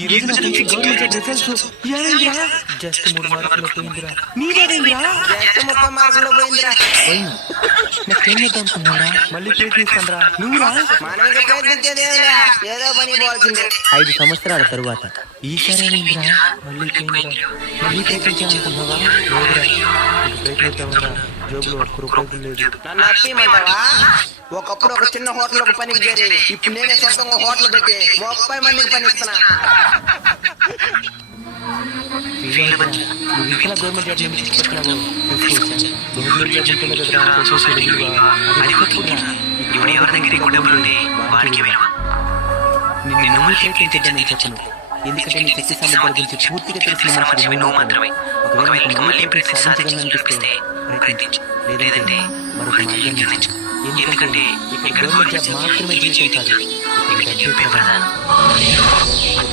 ఈ రోజు నా ఫ్రెండ్స్ గవర్నమెంట్ జాబ్ రిజల్ట్స్ ఏమైందిరా? జస్ట్ 3 మార్కులు పోయిందిరా. నీదేమైందిరా? జస్ట్ 30 మార్కులు పోయిందిరా. పోయింది. నాకేం చేద్దాం అనుకున్నారా? మళ్ళీ ప్రయత్నిస్తానరా. నువ్వురా? మనం ఇంకా ప్రయత్నించేదేమిరా, ఏదో పని పోవాల్సిందే. 5 సంవత్సరాల తరువాత ఈసారి ఏమైందిరా? మళ్ళీ పోయిందిరా. మళ్ళీ ప్రయత్నించాలనుకున్నావా? లేదురా. ఇంక ప్రయత్నిద్దామరా. జోబులో 1 రూపాయి లేదు. నన్ను అప్పిమంటావా? ఒకప్పుడు ఒక చిన్న హోటల్ ఒక పనికి చేరి ఇప్పుడు నేనే సొంతంగా హోటల్ పెట్టి 30 మందికి పని ఇస్తున్నా. నువ్వు ఇంకా గవర్నమెంట్ జాబ్ ఎందుకు ఇష్టపడుతున్నావు? గవర్నమెంట్ జాబ్ ఉంటేనే కదరా సొసైటీ విలువ. అది ఒకప్పుడురా. ఇప్పుడు ఎవరి దగ్గర ఎక్కువ డబ్బులు ఉంటే వాడికి విలువ. నిన్ను నువ్వు ప్రయత్నించద్దని చెప్పను. ఎందుకంటే నీ శక్తి సామర్థ్యాల గురించి పూర్తిగా తెలిసిన మనిషి నువ్వు మాత్రమే. ఒకవేళ నీకు మళ్ళీ సాధించగలనిపిస్తే ప్రయత్నించు, లేదంటే మరొక మార్గాన్ని చూపించు. ఎందుకంటే ఇక్కడ గవర్నమెంట్ జాబ్ మాత్రమే జీవితం కాదు, ఇక్కడ డబ్బే ప్రధానం.